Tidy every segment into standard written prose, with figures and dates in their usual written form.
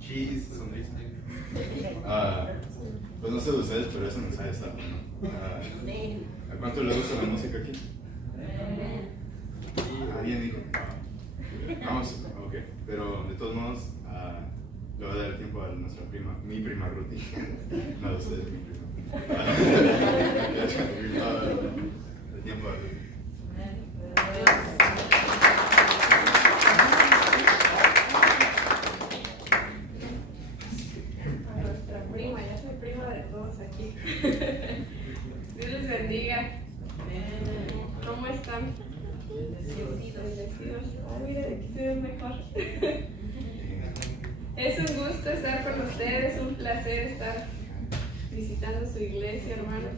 Cheese, sonrisa. Pues no sé de ustedes, pero eso nos ha estado, ¿no? ¿A cuánto le gusta la música aquí? ¿Alguien dijo? Vamos, ok. Pero de todos modos, le voy a dar el tiempo a nuestra prima, mi prima Ruti. No, de ustedes, mi prima. El tiempo a Ruti. Dios les bendiga. ¿Cómo están? Bendecidos. Mira, de aquí se ven mejor. Es un gusto estar con ustedes, un placer estar visitando su iglesia, hermanos.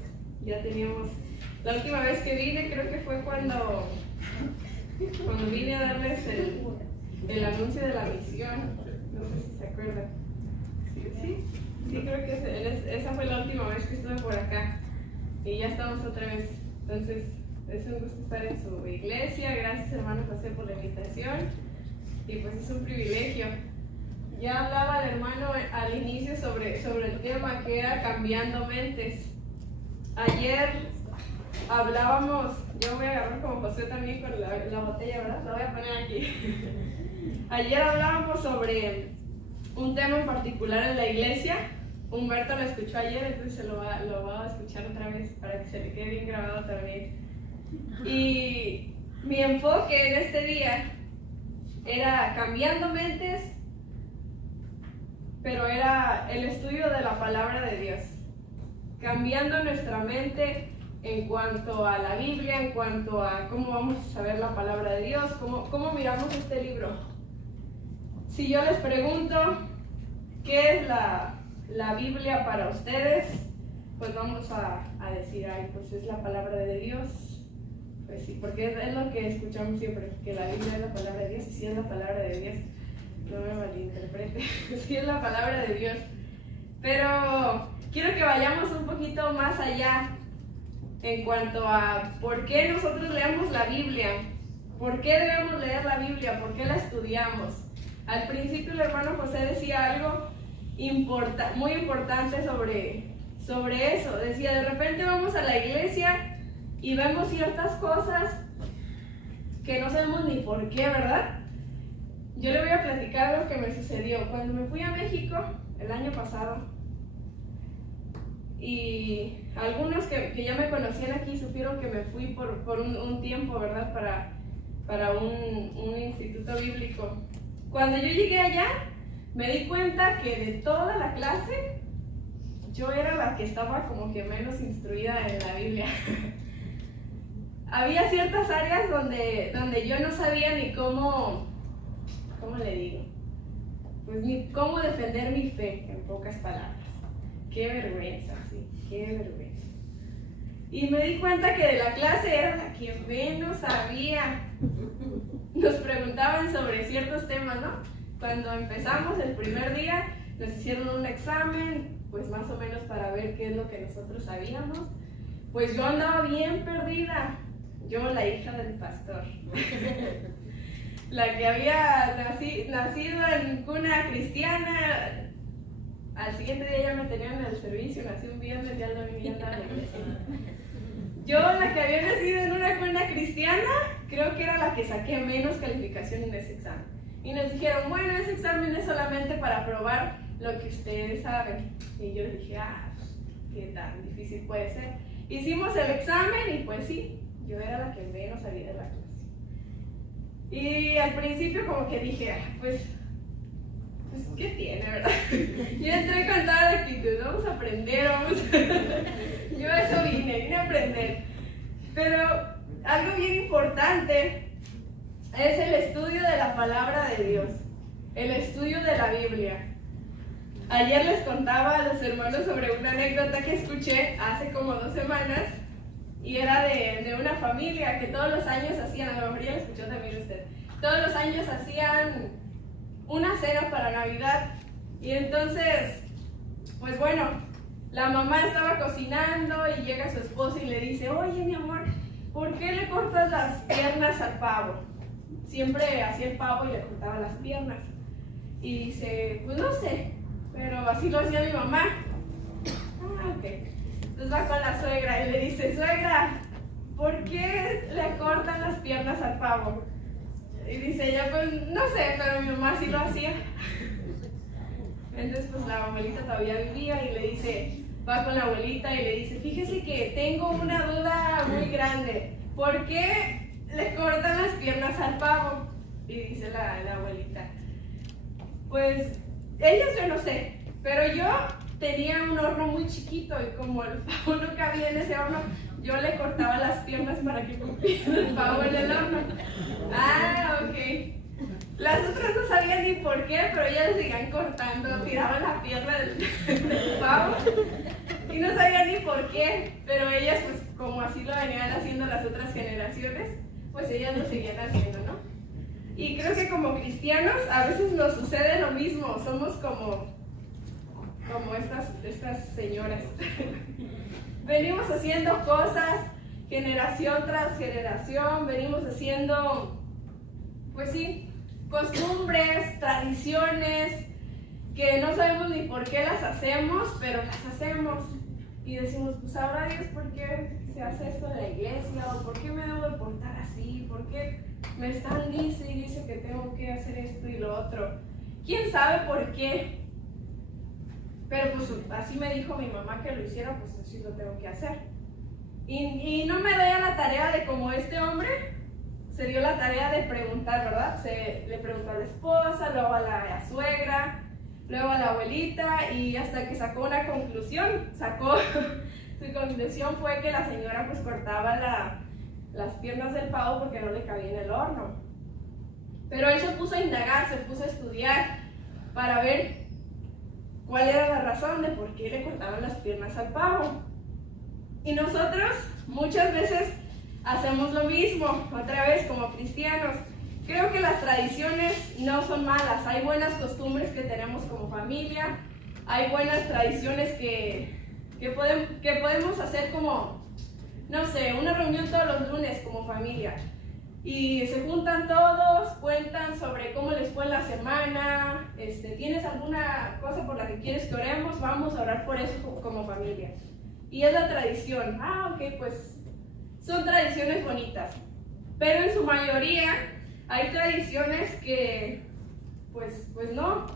Ya teníamos, la última vez que vine creo que fue cuando vine a darles el anuncio de la misión. No sé si se acuerdan. Sí, creo que esa fue la última vez que estuve por acá y ya estamos otra vez. Entonces, es un gusto estar en su iglesia. Gracias, hermano José, por la invitación y pues es un privilegio. Ya hablaba el hermano al inicio sobre el tema que era cambiando mentes. Ayer hablábamos, yo voy a agarrar como José también con la botella, ¿verdad? La voy a poner aquí. Ayer hablábamos sobre un tema en particular en la iglesia. Humberto lo escuchó ayer, entonces lo va a escuchar otra vez para que se le quede bien grabado también. Y mi enfoque en este día era cambiando mentes, pero era el estudio de la palabra de Dios. Cambiando nuestra mente en cuanto a la Biblia, en cuanto a cómo vamos a saber la palabra de Dios, cómo miramos este libro. Si yo les pregunto qué es la Biblia para ustedes, pues vamos a decir, ay, pues es la palabra de Dios. Pues sí, porque es lo que escuchamos siempre, que la Biblia es la palabra de Dios, y si es la palabra de Dios, no me malinterprete, sí es la palabra de Dios. Pero quiero que vayamos un poquito más allá en cuanto a por qué nosotros leemos la Biblia, por qué debemos leer la Biblia, por qué la estudiamos. Al principio el hermano José decía algo muy importante sobre eso. Decía, de repente vamos a la iglesia y vemos ciertas cosas que no sabemos ni por qué, ¿verdad? Yo le voy a platicar lo que me sucedió cuando me fui a México el año pasado. Y algunos que ya me conocían aquí supieron que me fui por un tiempo, ¿verdad? Para un instituto bíblico. Cuando yo llegué allá, me di cuenta que de toda la clase, yo era la que estaba como que menos instruida en la Biblia. Había ciertas áreas donde yo no sabía ni ¿cómo le digo? Pues ni cómo defender mi fe, en pocas palabras. Qué vergüenza, sí, qué vergüenza. Y me di cuenta que de la clase era la que menos sabía. Nos preguntaban sobre ciertos temas, ¿no? Cuando empezamos el primer día, nos hicieron un examen, pues más o menos para ver qué es lo que nosotros sabíamos. Pues yo andaba bien perdida. Yo, la hija del pastor. La que había nacido en cuna cristiana. Al siguiente día ya me tenían en el servicio, nací un viernes, ya el domingo ya andaba en la iglesia. Yo, la que había nacido en una cuna cristiana, creo que era la que saqué menos calificación en ese examen. Y nos dijeron, bueno, ese examen es solamente para probar lo que ustedes saben. Y yo dije, qué tan difícil puede ser. Hicimos el examen y pues sí, yo era la que menos sabía de la clase. Y al principio como que dije, pues ¿qué tiene, verdad? Yo entré con toda la actitud, vamos a aprender, Yo a eso vine a aprender. Pero algo bien importante es el estudio de la palabra de Dios, el estudio de la Biblia. Ayer les contaba a los hermanos sobre una anécdota que escuché hace como 2 semanas y era de una familia que todos los años hacían, a lo mejor ya lo escuchó también usted, todos los años hacían una cena para Navidad y entonces, pues bueno, la mamá estaba cocinando y llega su esposa y le dice, oye mi amor, ¿por qué le cortas las piernas al pavo? Siempre hacía el pavo y le cortaba las piernas. Y dice, pues no sé, pero así lo hacía mi mamá. Ah, ok. Entonces va con la suegra y le dice, suegra, ¿por qué le cortan las piernas al pavo? Y dice ella, pues no sé, pero mi mamá sí lo hacía. Entonces pues la abuelita todavía vivía y le dice, va con la abuelita y le dice, fíjese que tengo una duda muy grande, ¿por qué le cortan las piernas al pavo? Y dice la abuelita, pues ellas yo no sé, pero yo tenía un horno muy chiquito y como el pavo no cabía en ese horno, yo le cortaba las piernas para que cupiera el pavo en el horno. Ah, ok. Las otras no sabían ni por qué, pero ellas seguían cortando, tiraban la pierna del pavo y no sabían ni por qué, pero ellas pues como así lo venían haciendo las otras generaciones, pues ellas lo seguían haciendo, ¿no? Y creo que como cristianos a veces nos sucede lo mismo, somos como estas señoras. Venimos haciendo cosas generación tras generación, venimos haciendo, pues sí, costumbres, tradiciones, que no sabemos ni por qué las hacemos, pero las hacemos. Y decimos, pues sabrá Dios por qué se hace esto en la iglesia, o por qué me debo de portar así, por qué me están dice y dice que tengo que hacer esto y lo otro. ¿Quién sabe por qué? Pero pues así me dijo mi mamá que lo hiciera, pues así lo tengo que hacer. Y no me doy a la tarea de como este hombre se dio la tarea de preguntar, ¿verdad? Le preguntó a la esposa, luego a la suegra, luego a la abuelita y hasta que sacó una conclusión. Su conclusión fue que la señora pues cortaba las piernas del pavo porque no le cabía en el horno. Pero él se puso a indagar, se puso a estudiar para ver cuál era la razón de por qué le cortaban las piernas al pavo. Y nosotros muchas veces hacemos lo mismo, otra vez como cristianos. Creo que las tradiciones no son malas, hay buenas costumbres que tenemos como familia, hay buenas tradiciones que podemos hacer como, no sé, una reunión todos los lunes como familia. Y se juntan todos, cuentan sobre cómo les fue la semana, ¿tienes alguna cosa por la que quieres que oremos? Vamos a orar por eso como familia. Y es la tradición. Ah, ok, pues son tradiciones bonitas. Pero en su mayoría hay tradiciones que, pues no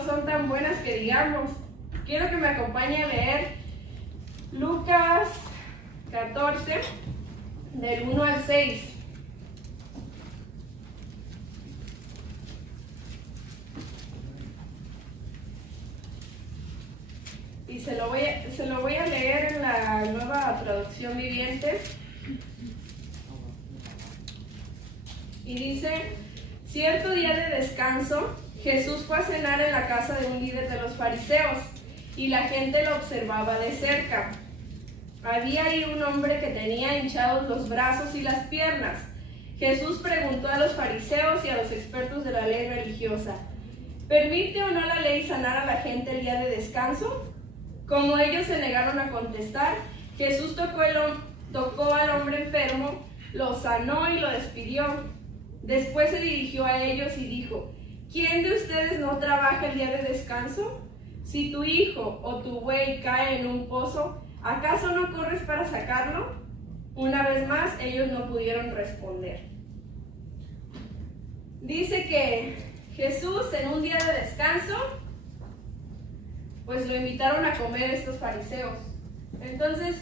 son tan buenas que digamos. Quiero que me acompañe a leer Lucas 14, del 1 al 6. Y se lo voy a leer en la Nueva Traducción Viviente. Y dice, cierto día de descanso, Jesús fue a cenar en la casa de un líder de los fariseos, y la gente lo observaba de cerca. Había ahí un hombre que tenía hinchados los brazos y las piernas. Jesús preguntó a los fariseos y a los expertos de la ley religiosa, ¿permite o no la ley sanar a la gente el día de descanso? Como ellos se negaron a contestar, Jesús tocó al hombre enfermo, lo sanó y lo despidió. Después se dirigió a ellos y dijo, ¿quién de ustedes no trabaja el día de descanso? Si tu hijo o tu buey cae en un pozo, ¿acaso no corres para sacarlo? Una vez más, ellos no pudieron responder. Dice que Jesús en un día de descanso, pues lo invitaron a comer estos fariseos. Entonces,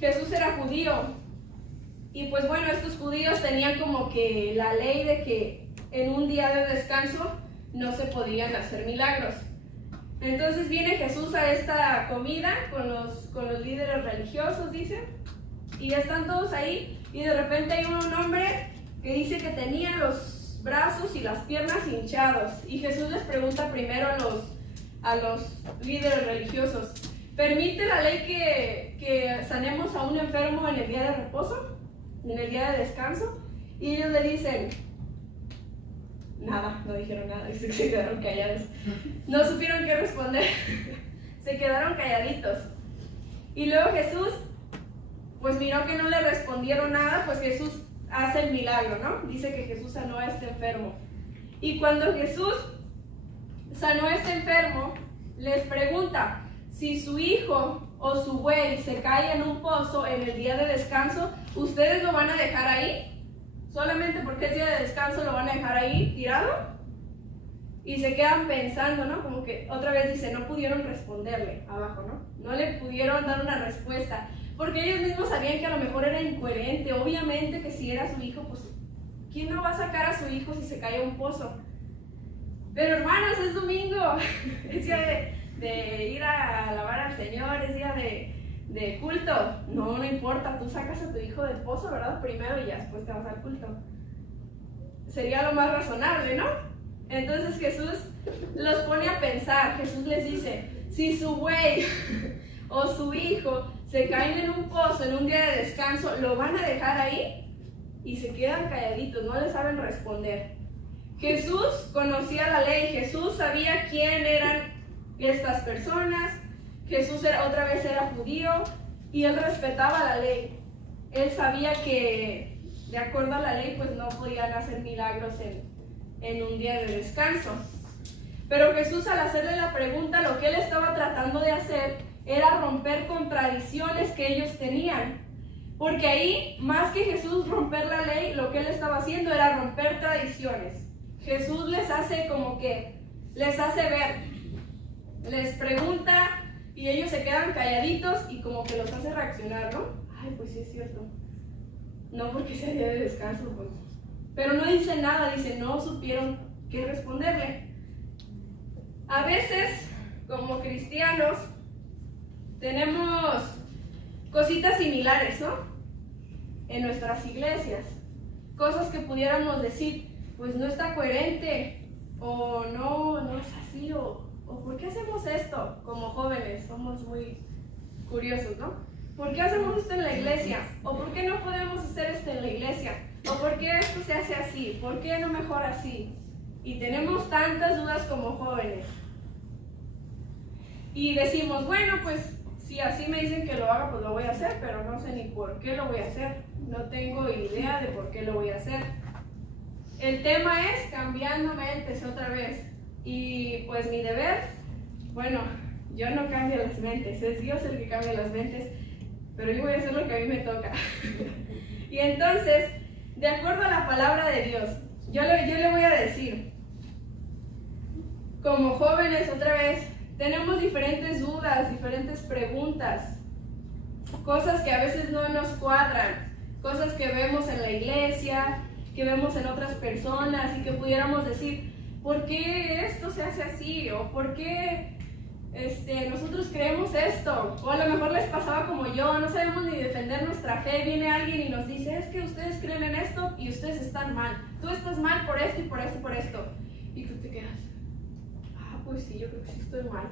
Jesús era judío. Y pues bueno, estos judíos tenían como que la ley de que en un día de descanso no se podían hacer milagros. Entonces viene Jesús a esta comida con los líderes religiosos, dice, y ya están todos ahí, y de repente hay un hombre que dice que tenía los brazos y las piernas hinchados, y Jesús les pregunta primero a los líderes religiosos, ¿permite la ley que sanemos a un enfermo en el día de reposo? ¿En el día de descanso? Y ellos le dicen, nada, no dijeron nada, se quedaron callados. No supieron qué responder, se quedaron calladitos. Y luego Jesús, pues miró que no le respondieron nada, pues Jesús hace el milagro, ¿no? Dice que Jesús sanó a este enfermo. Y cuando Jesús sanó a este enfermo, les pregunta, si su hijo o su buey se cae en un pozo en el día de descanso, ¿ustedes lo van a dejar ahí? ¿Solamente porque es día de descanso lo van a dejar ahí tirado? Y se quedan pensando, ¿no? Como que otra vez dice, no pudieron responderle abajo, ¿no? No le pudieron dar una respuesta, porque ellos mismos sabían que a lo mejor era incoherente. Obviamente que si era su hijo, pues ¿quién no va a sacar a su hijo si se cae a un pozo? Pero hermanos, es domingo, es día de ir a alabar al Señor, es día de culto. No importa, tú sacas a tu hijo del pozo, ¿verdad? Primero y ya después te vas al culto. Sería lo más razonable, ¿no? Entonces Jesús los pone a pensar. Jesús les dice, si su buey o su hijo se caen en un pozo en un día de descanso, ¿lo van a dejar ahí? Y se quedan calladitos, no le saben responder. Jesús conocía la ley, Jesús sabía quién eran estas personas. Jesús otra vez era judío y él respetaba la ley. Él sabía que de acuerdo a la ley pues no podían hacer milagros en un día de descanso. Pero Jesús, al hacerle la pregunta, lo que él estaba tratando de hacer era romper con tradiciones que ellos tenían. Porque ahí, más que Jesús romper la ley, lo que él estaba haciendo era romper tradiciones. Jesús les hace como que, les hace ver, les pregunta y ellos se quedan calladitos y como que los hace reaccionar, ¿no? Ay, pues sí es cierto. No porque sea día de descanso, pues. Pero no dice nada, dice, no supieron qué responderle. A veces, como cristianos, tenemos cositas similares, ¿no? En nuestras iglesias. Cosas que pudiéramos decir, pues no está coherente, o no es así, o ¿por qué hacemos esto? Como jóvenes, somos muy curiosos, ¿no? ¿Por qué hacemos esto en la iglesia? ¿O por qué no podemos hacer esto en la iglesia? ¿O por qué esto se hace así? ¿Por qué no mejor así? Y tenemos tantas dudas como jóvenes. Y decimos, bueno, pues si así me dicen que lo haga, pues lo voy a hacer, pero no sé ni por qué lo voy a hacer. No tengo idea de por qué lo voy a hacer. El tema es cambiando mentes otra vez. Y pues mi deber, bueno, yo no cambio las mentes, es Dios el que cambia las mentes, pero yo voy a hacer lo que a mí me toca. Y entonces, de acuerdo a la palabra de Dios, yo le voy a decir, como jóvenes otra vez, tenemos diferentes dudas, diferentes preguntas, cosas que a veces no nos cuadran, cosas que vemos en la iglesia, que vemos en otras personas y que pudiéramos decir, ¿por qué esto se hace así? ¿O por qué nosotros creemos esto? O a lo mejor les pasaba como yo, no sabemos ni defender nuestra fe, viene alguien y nos dice, es que ustedes creen en esto y ustedes están mal. Tú estás mal por esto y por esto y por esto. Y tú te quedas, pues sí, yo creo que sí estoy mal.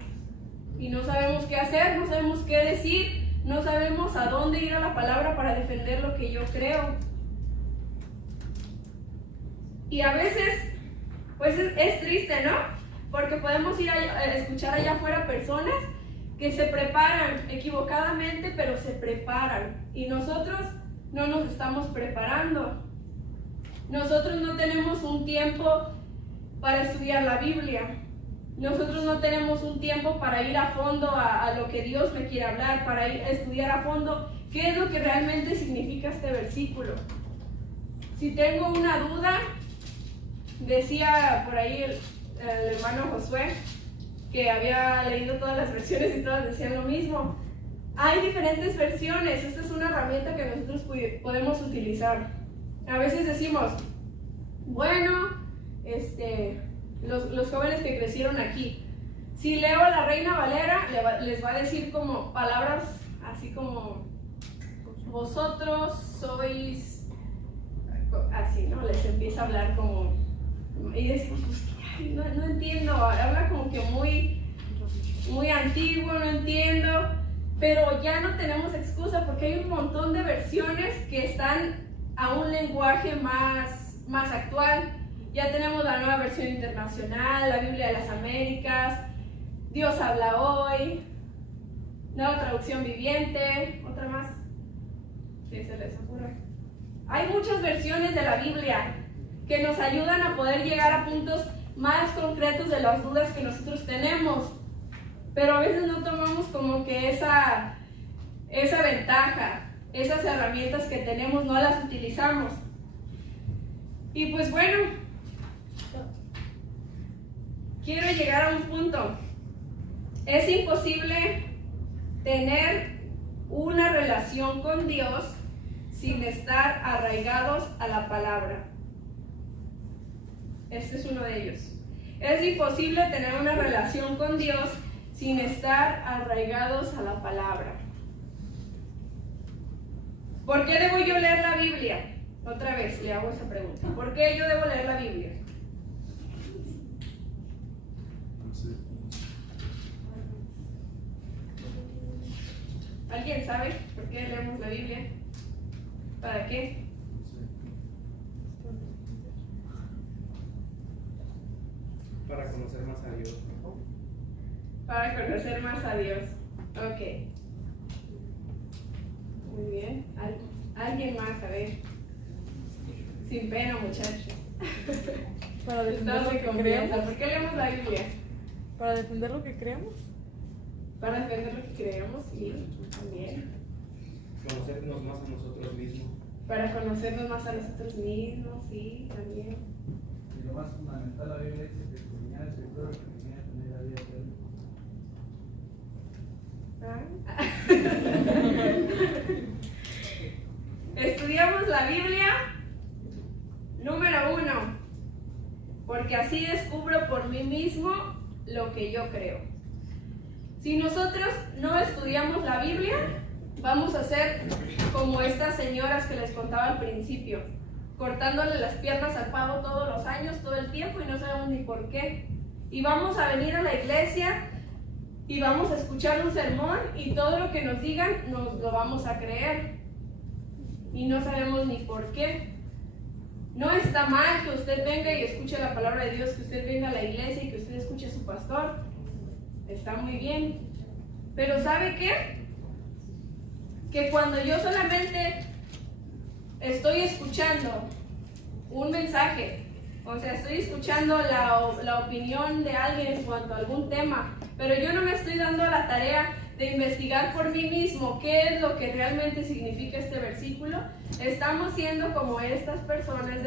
Y no sabemos qué hacer, no sabemos qué decir, no sabemos a dónde ir a la palabra para defender lo que yo creo. Y a veces, pues es triste, ¿no? Porque podemos ir a escuchar allá afuera personas que se preparan equivocadamente, pero se preparan. Y nosotros no nos estamos preparando. Nosotros no tenemos un tiempo para estudiar la Biblia. Nosotros no tenemos un tiempo para ir a fondo a lo que Dios me quiere hablar, para ir a estudiar a fondo qué es lo que realmente significa este versículo. Si tengo una duda, decía por ahí el hermano Josué, que había leído todas las versiones y todas decían lo mismo. Hay diferentes versiones, esta es una herramienta que nosotros podemos utilizar. A veces decimos, bueno, los jóvenes que crecieron aquí, si leo a la Reina Valera, les va a decir como palabras así como, vosotros sois, así, ¿no? Les empieza a hablar como, y decimos, pues, no entiendo, habla como que muy antiguo, no entiendo, pero ya no tenemos excusa porque hay un montón de versiones que están a un lenguaje más actual. Ya tenemos la nueva versión internacional, la Biblia de las Américas, Dios habla hoy, Nueva Traducción Viviente, otra más, si se les ocurre. Hay muchas versiones de la Biblia que nos ayudan a poder llegar a puntos más concretos de las dudas que nosotros tenemos, pero a veces no tomamos como que esa ventaja, esas herramientas que tenemos no las utilizamos. Y pues bueno, quiero llegar a un punto. Es imposible tener una relación con Dios sin estar arraigados a la palabra. Este es uno de ellos. Es imposible tener una relación con Dios sin estar arraigados a la palabra. ¿Por qué debo yo leer la Biblia? Otra vez le hago esa pregunta. ¿Por qué yo debo leer la Biblia? ¿Alguien sabe por qué leemos la Biblia? ¿Para qué? Para conocer más a Dios. Para conocer más a Dios. Ok. Muy bien. ¿Alguien más? A ver. Sin pena, muchachos. Para defender Estamos lo en que confianza. creemos. ¿Por qué leemos la Biblia? Para defender lo que creemos. Para defender lo que creemos, sí, también. Conocernos más a nosotros mismos. Para conocernos más a nosotros mismos, sí, también. Y lo más fundamental, la Biblia dice que escudriñar la Escritura que venía a tener la vida eterna. Estudiamos la Biblia, número 1, porque así descubro por mí mismo lo que yo creo. Si nosotros no estudiamos la Biblia, vamos a ser como estas señoras que les contaba al principio, cortándole las piernas al pavo todos los años, todo el tiempo, y no sabemos ni por qué. Y vamos a venir a la iglesia y vamos a escuchar un sermón y todo lo que nos digan nos lo vamos a creer. Y no sabemos ni por qué. No está mal que usted venga y escuche la palabra de Dios, que usted venga a la iglesia y que usted escuche a su pastor. Está muy bien. Pero ¿sabe qué? Que cuando yo solamente estoy escuchando un mensaje, o sea, estoy escuchando la opinión de alguien en cuanto a algún tema, pero yo no me estoy dando la tarea de investigar por mí mismo qué es lo que realmente significa este versículo, estamos siendo como estas personas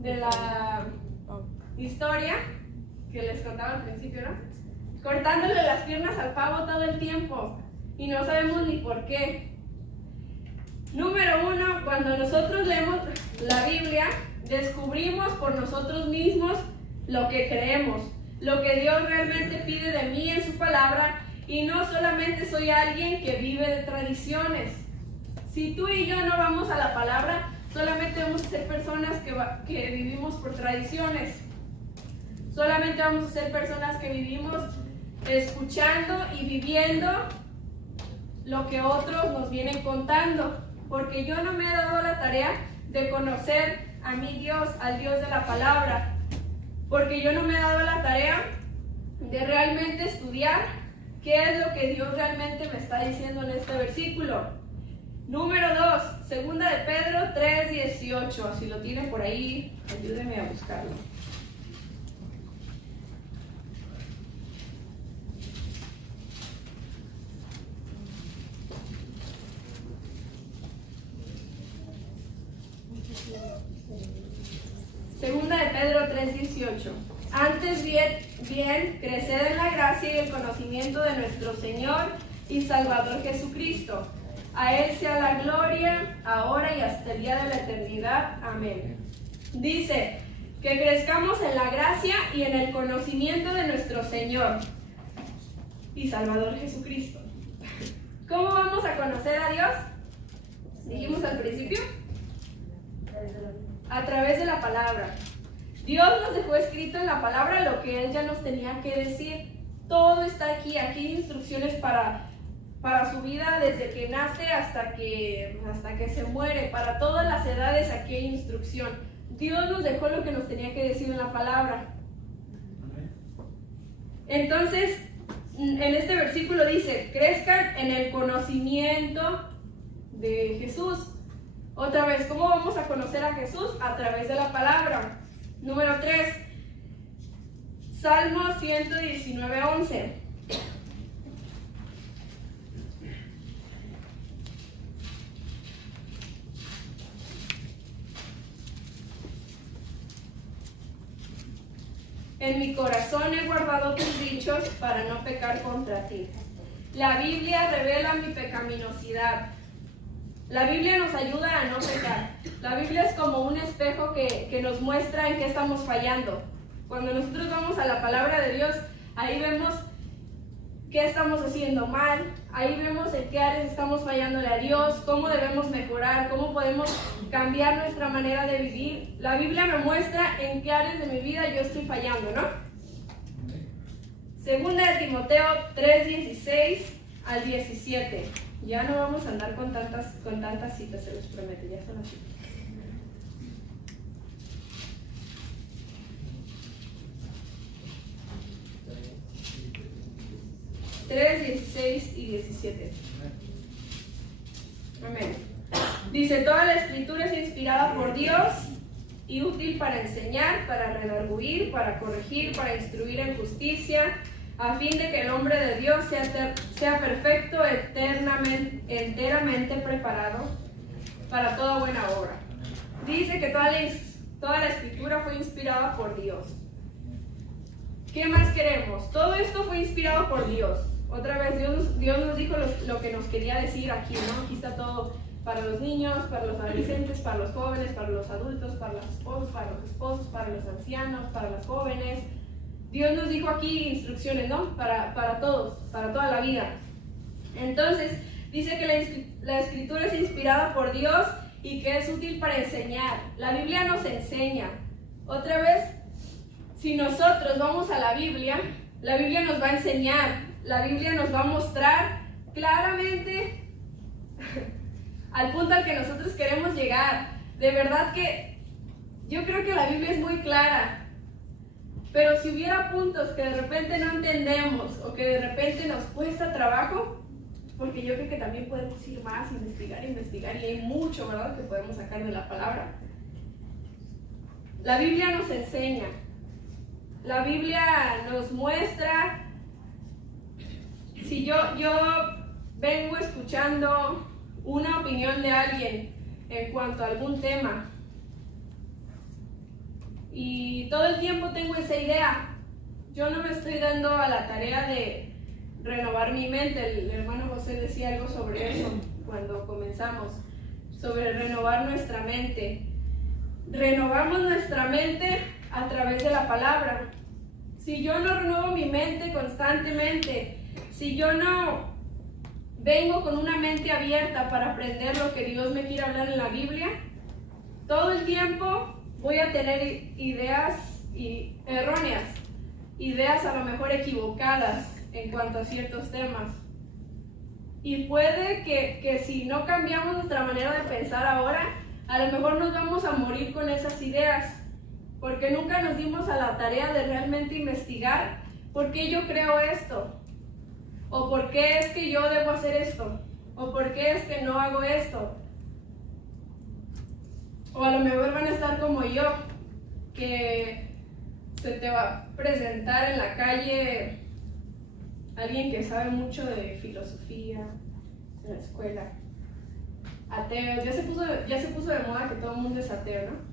de la historia que les contaba al principio, ¿no? Cortándole las piernas al pavo todo el tiempo y no sabemos ni por qué. Número 1, cuando nosotros leemos la Biblia, descubrimos por nosotros mismos lo que creemos, lo que Dios realmente pide de mí en su palabra, y no solamente soy alguien que vive de tradiciones. Si tú y yo no vamos a la palabra, solamente vamos a ser personas que vivimos por tradiciones. Solamente vamos a ser personas que vivimos escuchando y viviendo lo que otros nos vienen contando, porque yo no me he dado la tarea de conocer a mi Dios, al Dios de la palabra, porque yo no me he dado la tarea de realmente estudiar qué es lo que Dios realmente me está diciendo en este versículo. Número 2, segunda de Pedro 3:18, si lo tienen por ahí, ayúdenme a buscarlo. Segunda de Pedro 3:18. Antes bien, creced en la gracia y el conocimiento de nuestro Señor y Salvador Jesucristo. A Él sea la gloria, ahora y hasta el día de la eternidad. Amén. Dice que crezcamos en la gracia y en el conocimiento de nuestro Señor y Salvador Jesucristo. ¿Cómo vamos a conocer a Dios? Dijimos al principio. A través de la palabra. Dios nos dejó escrito en la palabra lo que Él ya nos tenía que decir. Todo está aquí. Aquí hay instrucciones para su vida desde que nace hasta que se muere. Para todas las edades aquí hay instrucción. Dios nos dejó lo que nos tenía que decir en la palabra. Entonces, en este versículo dice, crezcan en el conocimiento de Jesús. Otra vez, ¿cómo vamos a conocer a Jesús? A través de la palabra. Número 3, Salmo 119:11. En mi corazón he guardado tus dichos para no pecar contra ti. La Biblia revela mi pecaminosidad. La Biblia nos ayuda a no pecar. La Biblia es como un espejo que nos muestra en qué estamos fallando. Cuando nosotros vamos a la palabra de Dios, ahí vemos qué estamos haciendo mal, ahí vemos en qué áreas estamos fallándole a Dios, cómo debemos mejorar, cómo podemos cambiar nuestra manera de vivir. La Biblia me muestra en qué áreas de mi vida yo estoy fallando, ¿no? Segunda de Timoteo 3:16 al 17. Ya no vamos a andar con tantas citas, se los prometo, ya son así. Tres, 16 y 17. Amén. Dice, toda la escritura es inspirada por Dios y útil para enseñar, para redarguir, para corregir, para instruir en justicia, a fin de que el hombre de Dios sea perfecto, enteramente preparado para toda buena obra. Dice que toda la escritura fue inspirada por Dios. ¿Qué más queremos? Todo esto fue inspirado por Dios. Otra vez, Dios nos dijo lo que nos quería decir aquí, ¿no? Aquí está todo para los niños, para los adolescentes, para los jóvenes, para los adultos, para los esposos, para los ancianos, para los jóvenes. Dios nos dijo aquí instrucciones, ¿no? Para todos, para toda la vida. Entonces, dice que la escritura es inspirada por Dios y que es útil para enseñar. La Biblia nos enseña. Otra vez, si nosotros vamos a la Biblia nos va a enseñar. La Biblia nos va a mostrar claramente al punto al que nosotros queremos llegar. De verdad que yo creo que la Biblia es muy clara. Pero si hubiera puntos que de repente no entendemos o que de repente nos cuesta trabajo, porque yo creo que también podemos ir más, investigar y hay mucho, ¿verdad?, que podemos sacar de la palabra. La Biblia nos enseña. La Biblia nos muestra. Si yo vengo escuchando una opinión de alguien en cuanto a algún tema y todo el tiempo tengo esa idea, yo no me estoy dando a la tarea de renovar mi mente. El hermano José decía algo sobre eso cuando comenzamos, sobre renovar nuestra mente. Renovamos nuestra mente a través de la palabra. Si yo no renuevo mi mente constantemente, si yo no vengo con una mente abierta para aprender lo que Dios me quiere hablar en la Biblia, todo el tiempo voy a tener ideas erróneas, ideas a lo mejor equivocadas en cuanto a ciertos temas. Y puede que si no cambiamos nuestra manera de pensar ahora, a lo mejor nos vamos a morir con esas ideas, porque nunca nos dimos a la tarea de realmente investigar por qué yo creo esto, o por qué es que yo debo hacer esto, o por qué es que no hago esto. O a lo mejor van a estar como yo, que se te va a presentar en la calle alguien que sabe mucho de filosofía en la escuela, ateo. Ya se puso de moda que todo el mundo es ateo, ¿no?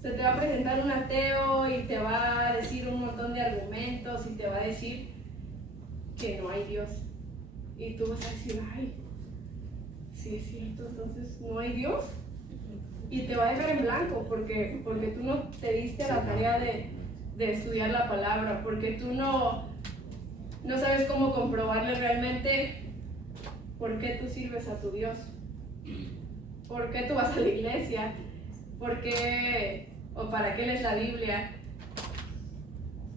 Se te va a presentar un ateo y te va a decir un montón de argumentos y te va a decir que no hay Dios. Y tú vas a decir, ay, sí es cierto, entonces no hay Dios. Y te va a dejar en blanco porque tú no te diste la tarea de estudiar la palabra, porque tú no sabes cómo comprobarle realmente por qué tú sirves a tu Dios, por qué tú vas a la iglesia, por qué o para qué lees la Biblia,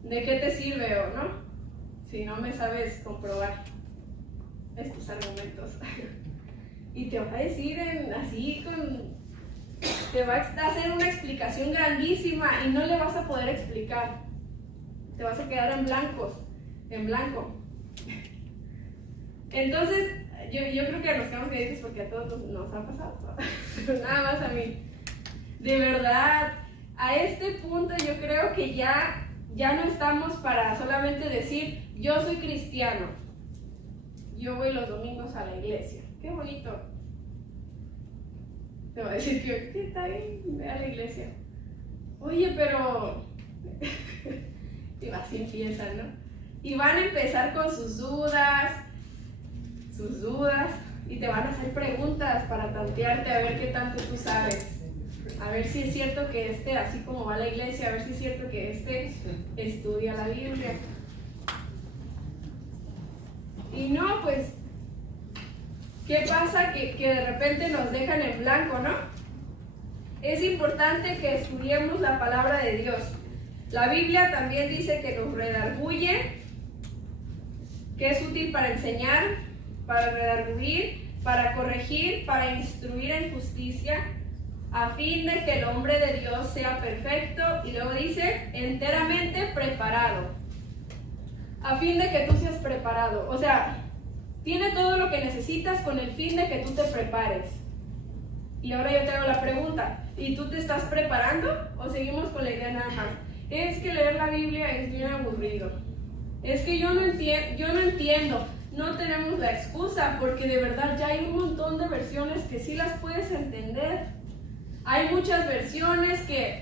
de qué te sirve o no, si no me sabes comprobar estos argumentos. Y te va a decir te va a hacer una explicación grandísima y no le vas a poder explicar. te vas a quedar en blanco. Entonces, yo creo que nos quedamos queditos porque a todos nos ha pasado, pero nada más a mí. De verdad, a este punto yo creo que ya no estamos para solamente decir, yo soy cristiano, yo voy los domingos a la iglesia. Qué bonito. Te va a decir que está bien, ve a la iglesia. Oye, pero... y así empiezan, ¿no? Y van a empezar con sus dudas, y te van a hacer preguntas para tantearte a ver qué tanto tú sabes. A ver si es cierto que así como va a la iglesia, a ver si es cierto que estudia la Biblia. Y no, pues, ¿qué pasa? Que de repente nos dejan en blanco, ¿no? Es importante que estudiemos la palabra de Dios. La Biblia también dice que nos redarguye, que es útil para enseñar, para redarguir, para corregir, para instruir en justicia, a fin de que el hombre de Dios sea perfecto, y luego dice, enteramente preparado. A fin de que tú seas preparado. O sea, tiene todo lo que necesitas con el fin de que tú te prepares. Y ahora yo te hago la pregunta, ¿y tú te estás preparando o seguimos con la idea nada más? Es que leer la Biblia es bien aburrido. Es que yo no entiendo. No tenemos la excusa, porque de verdad ya hay un montón de versiones que sí las puedes entender. Hay muchas versiones que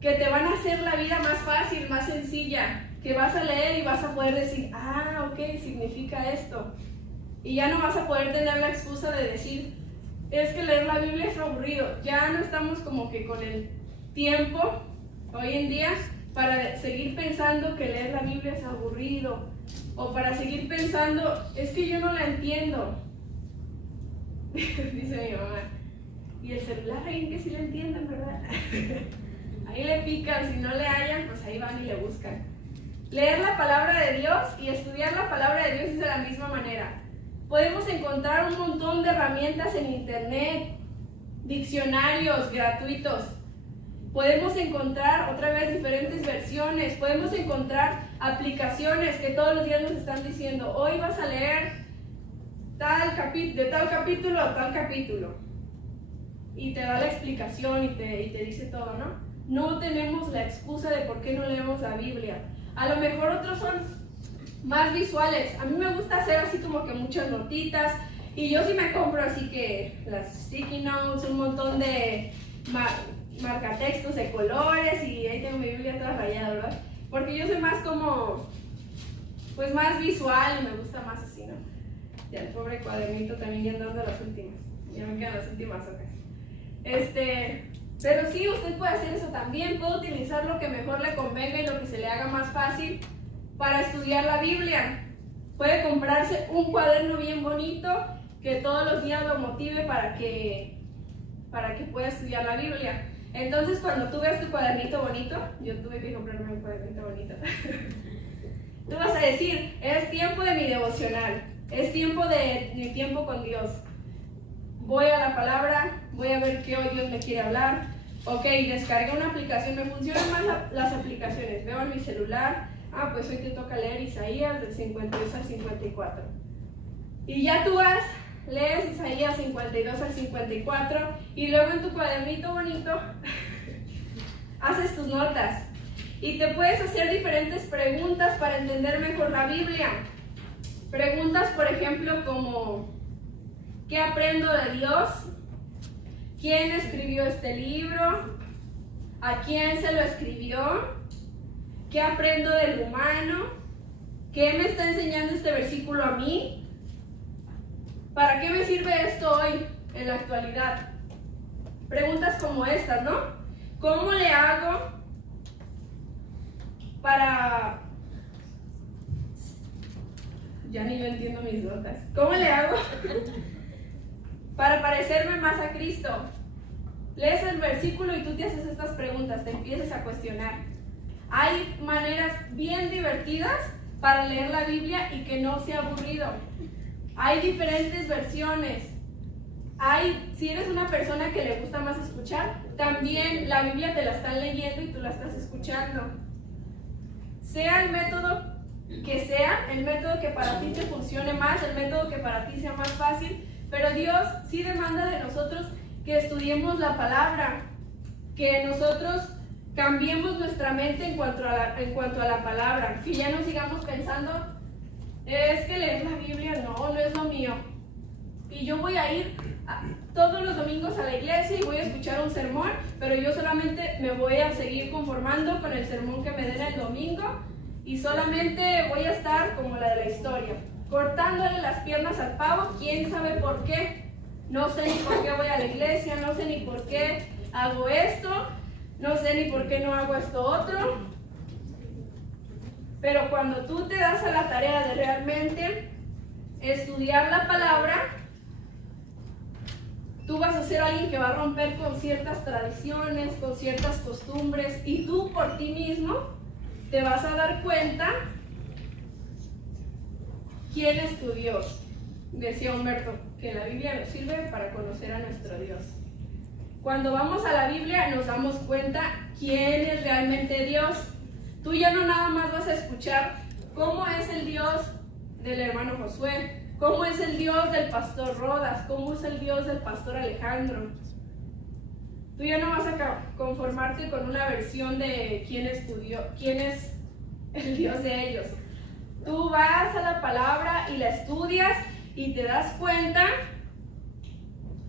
te van a hacer la vida más fácil, más sencilla, que vas a leer y vas a poder decir, ah, ok, significa esto. Y ya no vas a poder tener la excusa de decir, es que leer la Biblia es aburrido. Ya no estamos como que con el tiempo, hoy en día, para seguir pensando que leer la Biblia es aburrido, o para seguir pensando, es que yo no la entiendo. Dice mi mamá. Y el celular, alguien que sí le entienden, ¿verdad? Ahí le pican, si no le hallan, pues ahí van y le buscan. Leer la palabra de Dios y estudiar la palabra de Dios es de la misma manera. Podemos encontrar un montón de herramientas en internet, diccionarios gratuitos. Podemos encontrar otra vez diferentes versiones, podemos encontrar aplicaciones que todos los días nos están diciendo, hoy vas a leer de tal capítulo a tal capítulo. Y te da la explicación y te dice todo, ¿no? No tenemos la excusa de por qué no leemos la Biblia. A lo mejor otros son más visuales. A mí me gusta hacer así como que muchas notitas, y yo sí me compro así que las sticky notes, un montón de marcatextos de colores, y ahí tengo mi Biblia toda rayada, ¿verdad? Porque yo soy más como, pues más visual y me gusta más así, ¿no? Ya el pobre cuadernito también ya andando a las últimas. Ya me quedan las últimas hojas. Pero sí, usted puede hacer eso también, puede utilizar lo que mejor le convenga y lo que se le haga más fácil para estudiar la Biblia. Puede comprarse un cuaderno bien bonito que todos los días lo motive para que pueda estudiar la Biblia. Entonces, cuando tú veas tu cuadernito bonito, yo tuve que comprarme un cuadernito bonito. Tú vas a decir, es tiempo de mi devocional, es tiempo de mi tiempo con Dios. Voy a la palabra, voy a ver qué hoy Dios me quiere hablar. Ok, descargué una aplicación, me funcionan más las aplicaciones. Veo en mi celular, pues hoy te toca leer Isaías del 52 al 54. Y ya tú vas, lees Isaías 52 al 54 y luego en tu cuadernito bonito haces tus notas. Y te puedes hacer diferentes preguntas para entender mejor la Biblia. Preguntas, por ejemplo, como ¿qué aprendo de Dios? ¿Quién escribió este libro? ¿A quién se lo escribió? ¿Qué aprendo del humano? ¿Qué me está enseñando este versículo a mí? ¿Para qué me sirve esto hoy, en la actualidad? Preguntas como estas, ¿no? ¿Cómo le hago para... Ya ni yo entiendo mis notas. ¿Cómo le hago para parecerme más a Cristo? Lees el versículo y tú te haces estas preguntas, te empiezas a cuestionar. Hay maneras bien divertidas para leer la Biblia y que no sea aburrido. Hay diferentes versiones. Si eres una persona que le gusta más escuchar, también la Biblia te la están leyendo y tú la estás escuchando. sea el método que sea, el método que para ti te funcione más, el método que para ti sea más fácil, pero Dios sí demanda de nosotros que estudiemos la palabra, que nosotros cambiemos nuestra mente en cuanto a la palabra, que ya no sigamos pensando, es que leer la Biblia no es lo mío. Y yo voy a ir todos los domingos a la iglesia y voy a escuchar un sermón, pero yo solamente me voy a seguir conformando con el sermón que me den el domingo y solamente voy a estar como la de la historia, cortándole las piernas al pavo, quién sabe por qué. No sé ni por qué voy a la iglesia, no sé ni por qué hago esto, no sé ni por qué no hago esto otro. Pero cuando tú te das a la tarea de realmente estudiar la palabra, tú vas a ser alguien que va a romper con ciertas tradiciones, con ciertas costumbres, y tú por ti mismo te vas a dar cuenta quién es tu Dios. Decía Humberto que la Biblia nos sirve para conocer a nuestro Dios. Cuando vamos a la Biblia nos damos cuenta quién es realmente Dios. Tú ya no nada más vas a escuchar cómo es el Dios del hermano Josué, cómo es el Dios del pastor Rodas, cómo es el Dios del pastor Alejandro. Tú ya no vas a conformarte con una versión de quién es tu Dios, quién es el Dios de ellos. Tú vas a la palabra y la estudias y te das cuenta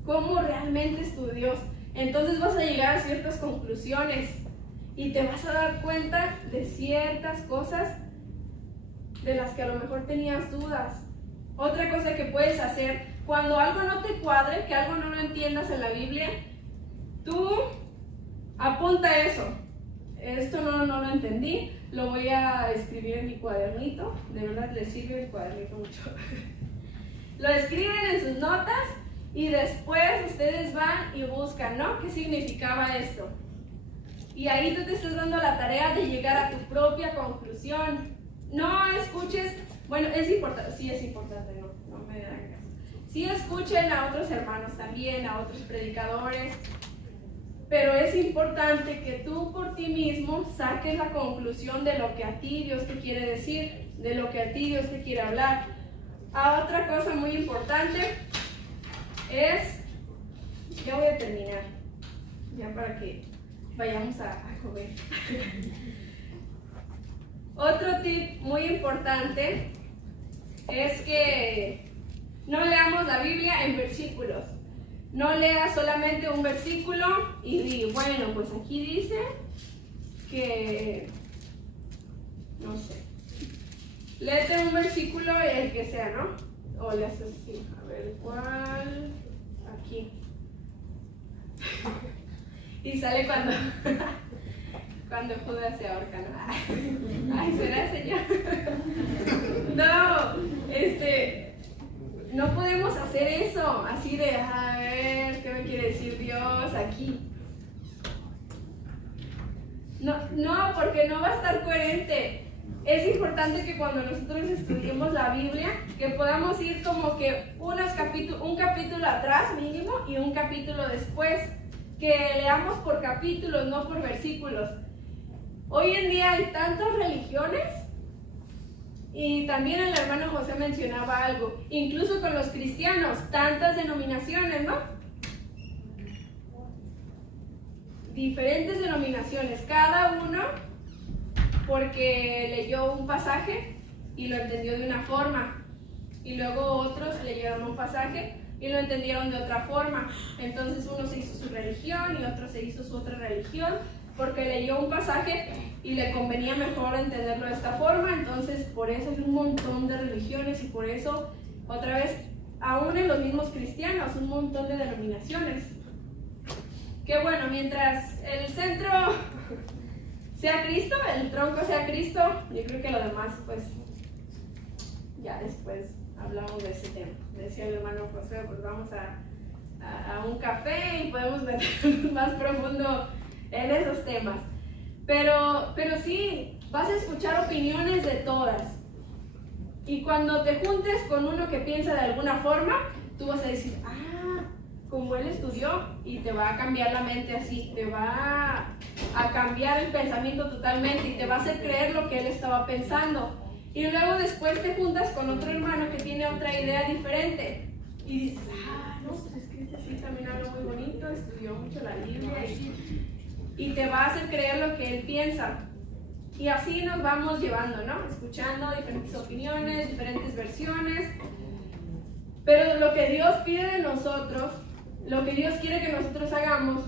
cómo realmente es tu Dios. Entonces vas a llegar a ciertas conclusiones y te vas a dar cuenta de ciertas cosas de las que a lo mejor tenías dudas. Otra cosa que puedes hacer, cuando algo no te cuadre, que algo no lo entiendas en la Biblia, tú apunta eso. Esto no lo entendí, lo voy a escribir en mi cuadernito. De verdad les sirve el cuadernito mucho. Lo escriben en sus notas y después ustedes van y buscan, ¿no? ¿Qué significaba esto? Y ahí tú te estás dando la tarea de llegar a tu propia conclusión. No escuches, bueno, es importante, sí es importante, no me dan caso. Sí escuchen a otros hermanos también, a otros predicadores, pero es importante que tú por ti mismo saques la conclusión de lo que a ti Dios te quiere decir, de lo que a ti Dios te quiere hablar. Otra cosa muy importante es, ya voy a terminar, ya para que vayamos a comer. Otro tip muy importante es que no leamos la Biblia en versículos. No leas solamente un versículo y di, bueno, pues aquí dice que, no sé, léete un versículo el que sea, ¿no? O le haces así, a ver, ¿cuál? Aquí. Y sale cuando Judas se ahorca, ¿no? Ay, ¿será Señor? No podemos hacer eso, así de, a ver, ¿qué me quiere decir Dios aquí? No, porque no va a estar coherente. Es importante que cuando nosotros estudiemos la Biblia, que podamos ir como que un capítulo atrás mínimo y un capítulo después, que leamos por capítulos, no por versículos. Hoy en día hay tantas religiones, y también el hermano José mencionaba algo, incluso con los cristianos, tantas denominaciones, ¿no? Diferentes denominaciones, cada uno porque leyó un pasaje y lo entendió de una forma, y luego otros leyeron un pasaje y lo entendieron de otra forma. Entonces uno se hizo su religión y otro se hizo su otra religión porque leyó un pasaje y le convenía mejor entenderlo de esta forma. Entonces por eso hay un montón de religiones, y por eso, otra vez, aún en los mismos cristianos, un montón de denominaciones. Que bueno, mientras el centro sea Cristo, el tronco sea Cristo, yo creo que lo demás, pues, ya después hablamos de ese tema. Decía el hermano José, pues vamos a un café y podemos meternos más profundo en esos temas. Pero sí, vas a escuchar opiniones de todas. Y cuando te juntes con uno que piensa de alguna forma, tú vas a decir, como él estudió y te va a cambiar la mente así, te va a cambiar el pensamiento totalmente y te va a hacer creer lo que él estaba pensando. Y luego después te juntas con otro hermano que tiene otra idea diferente y dices, no, pues es que este sí también habla muy bonito, estudió mucho la Biblia y te va a hacer creer lo que él piensa. Y así nos vamos llevando, ¿no? Escuchando diferentes opiniones, diferentes versiones. Pero lo que Dios pide de nosotros, lo que Dios quiere que nosotros hagamos,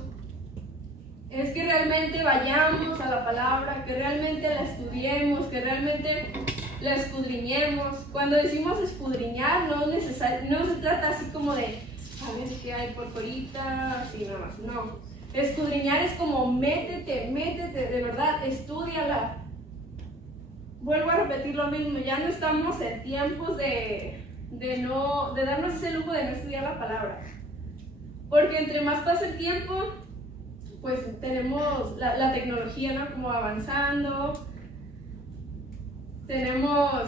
es que realmente vayamos a la palabra, que realmente la estudiemos, que realmente la escudriñemos. Cuando decimos escudriñar, no se trata así como de a ver qué hay por ahorita, así nada más, no. Escudriñar es como métete, de verdad, estúdiala. Vuelvo a repetir lo mismo, ya no estamos en tiempos de darnos ese lujo de no estudiar la palabra. Porque entre más pasa el tiempo, pues tenemos la tecnología, ¿no? Como avanzando. Tenemos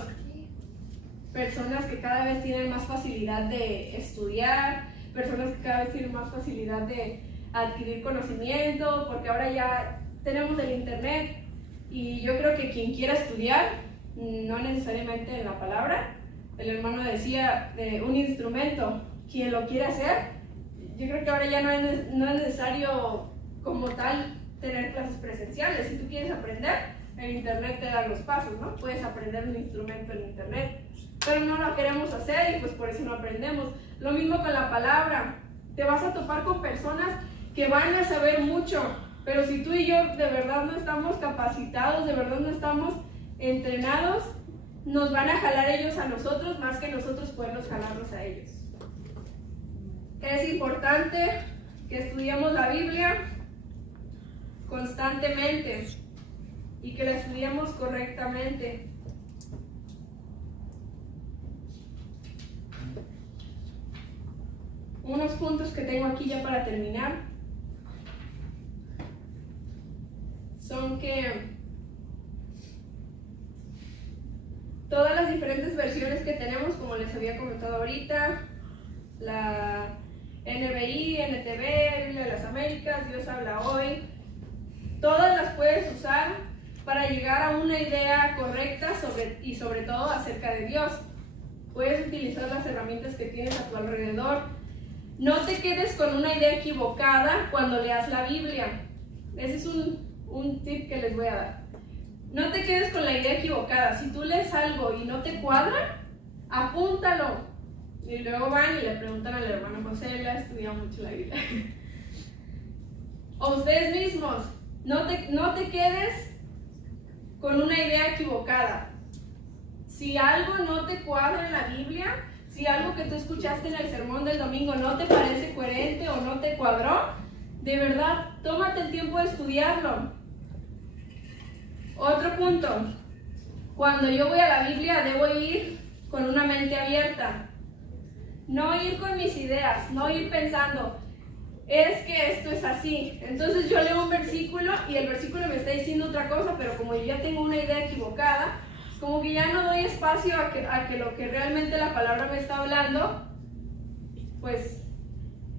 personas que cada vez tienen más facilidad de estudiar, personas que cada vez tienen más facilidad de adquirir conocimiento, porque ahora ya tenemos el internet y yo creo que quien quiera estudiar, no necesariamente en la palabra, el hermano decía de un instrumento, quien lo quiera hacer, yo creo que ahora ya no es necesario como tal tener clases presenciales. Si tú quieres aprender, el internet te da los pasos, ¿no? Puedes aprender un instrumento en internet, pero no lo queremos hacer y pues por eso no aprendemos. Lo mismo con la palabra, te vas a topar con personas que van a saber mucho, pero si tú y yo de verdad no estamos capacitados, de verdad no estamos entrenados, nos van a jalar ellos a nosotros más que nosotros podernos jalarlos a ellos. Es importante que estudiemos la Biblia constantemente y que la estudiemos correctamente. Unos puntos que tengo aquí ya para terminar son que todas las diferentes versiones que tenemos, como les había comentado ahorita, la NBI, NTV, Biblia de las Américas, Dios habla hoy, todas las puedes usar para llegar a una idea correcta y sobre todo acerca de Dios. Puedes utilizar las herramientas que tienes a tu alrededor. No te quedes con una idea equivocada cuando leas la Biblia. Ese es un tip que les voy a dar. No te quedes con la idea equivocada. Si tú lees algo y no te cuadra, apúntalo. Y luego van y le preguntan al hermano José, él ha estudiado mucho la Biblia. O ustedes mismos, no te quedes con una idea equivocada. Si algo no te cuadra en la Biblia, si algo que tú escuchaste en el sermón del domingo no te parece coherente o no te cuadró, de verdad, tómate el tiempo de estudiarlo. Otro punto, cuando yo voy a la Biblia debo ir con una mente abierta. No ir con mis ideas, no ir pensando, es que esto es así. Entonces yo leo un versículo y el versículo me está diciendo otra cosa, pero como yo ya tengo una idea equivocada, como que ya no doy espacio a que lo que realmente la palabra me está hablando, pues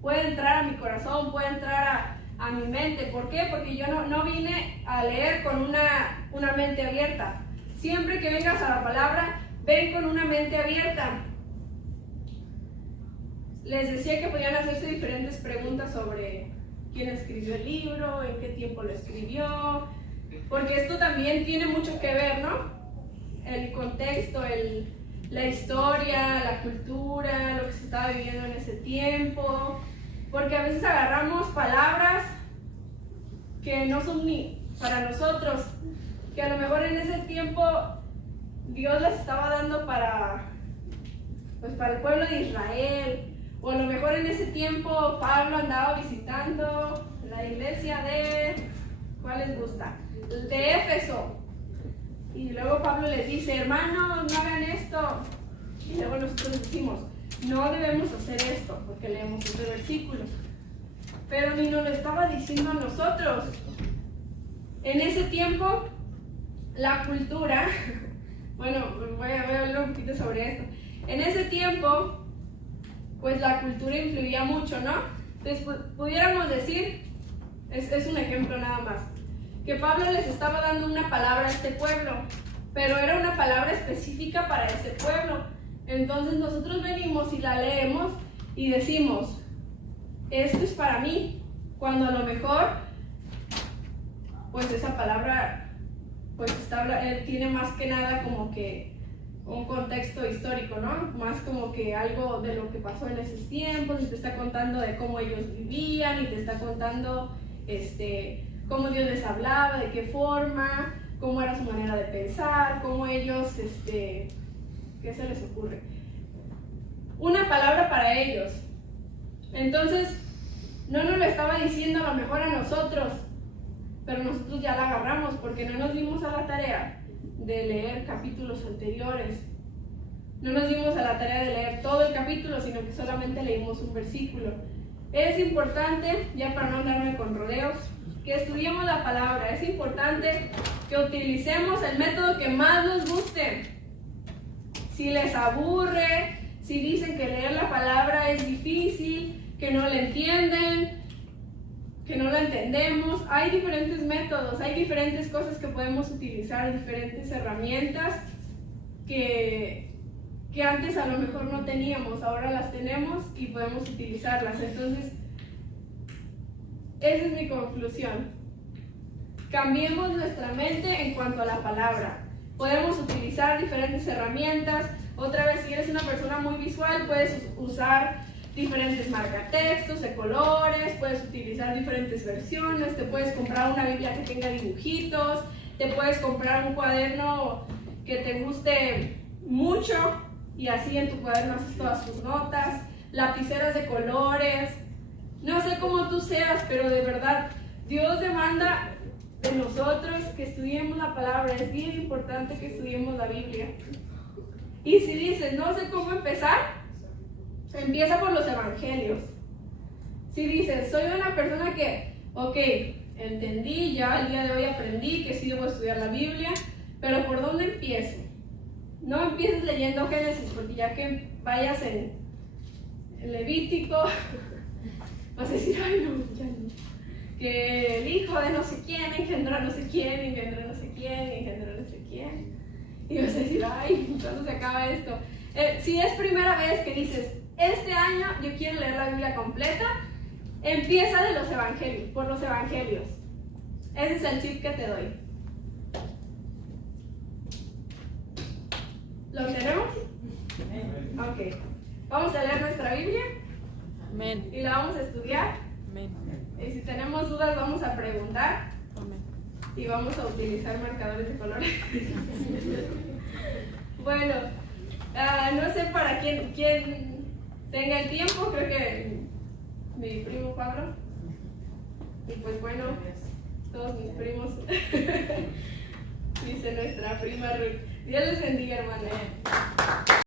puede entrar a mi corazón, puede entrar a mi mente. ¿Por qué? Porque yo no vine a leer con una mente abierta. Siempre que vengas a la palabra, ven con una mente abierta. Les decía que podían hacerse diferentes preguntas sobre quién escribió el libro, en qué tiempo lo escribió, porque esto también tiene mucho que ver, ¿no? El contexto, la historia, la cultura, lo que se estaba viviendo en ese tiempo, porque a veces agarramos palabras que no son ni para nosotros, que a lo mejor en ese tiempo Dios las estaba dando para el pueblo de Israel, o a lo mejor en ese tiempo Pablo andaba visitando la iglesia de, ¿cuál les gusta? De Éfeso. Y luego Pablo les dice, hermanos, no hagan esto. Y luego nosotros decimos, no debemos hacer esto, porque leemos este versículo. Pero ni nos lo estaba diciendo a nosotros. En ese tiempo, la cultura, bueno, voy a hablar un poquito sobre esto. En ese tiempo, pues la cultura influía mucho, ¿no? Entonces, pudiéramos decir, es un ejemplo nada más, que Pablo les estaba dando una palabra a este pueblo, pero era una palabra específica para ese pueblo. Entonces nosotros venimos y la leemos y decimos, esto es para mí, cuando a lo mejor pues esa palabra pues tiene más que nada como que un contexto histórico, ¿no? Más como que algo de lo que pasó en esos tiempos, y te está contando de cómo ellos vivían, y te está contando cómo Dios les hablaba, de qué forma, cómo era su manera de pensar, cómo ellos, ¿qué se les ocurre? Una palabra para ellos. Entonces, no nos lo estaba diciendo a lo mejor a nosotros, pero nosotros ya la agarramos porque no nos dimos a la tarea de leer capítulos anteriores. No nos dimos a la tarea de leer todo el capítulo, sino que solamente leímos un versículo. Es importante, ya para no andarme con rodeos, que estudiemos la palabra. Es importante que utilicemos el método que más nos guste. Si les aburre, si dicen que leer la palabra es difícil, que no la entienden, que no la entendemos, hay diferentes métodos, hay diferentes cosas que podemos utilizar, diferentes herramientas que antes a lo mejor no teníamos, ahora las tenemos y podemos utilizarlas. Entonces, esa es mi conclusión. Cambiemos nuestra mente en cuanto a la palabra. Podemos utilizar diferentes herramientas. Otra vez, si eres una persona muy visual, puedes usar diferentes marcatextos de colores, puedes utilizar diferentes versiones, te puedes comprar una Biblia que tenga dibujitos, te puedes comprar un cuaderno que te guste mucho y así en tu cuaderno haces todas tus notas, lapiceras de colores. No sé cómo tú seas, pero de verdad Dios demanda de nosotros que estudiemos la palabra. Es bien importante que estudiemos la Biblia. Y si dices, no sé cómo empezar, empieza por los evangelios. Si dices, soy una persona que, ok, entendí, ya el día de hoy aprendí que sí debo estudiar la Biblia, pero ¿por dónde empiezo? No empieces leyendo Génesis, porque ya que vayas en Levítico, vas a decir, ay no, ya no. Que el hijo de no sé quién engendró a no sé quién, engendró a no sé quién, engendró a no sé quién. Y vas a decir, ay, ¿cuándo se acaba esto? Si es primera vez que dices, este año yo quiero leer la Biblia completa, empieza de los evangelios, por los evangelios. Ese es el tip que te doy. ¿Lo tenemos? Ok. Vamos a leer nuestra Biblia. Amén. Y la vamos a estudiar. Amén. Y si tenemos dudas, vamos a preguntar. Amén. Y vamos a utilizar marcadores de colores. Bueno, no sé para quién tenga el tiempo, creo que mi primo Pablo. Y pues bueno, todos mis primos. Dice nuestra prima Ruth. Dios les bendiga, hermana.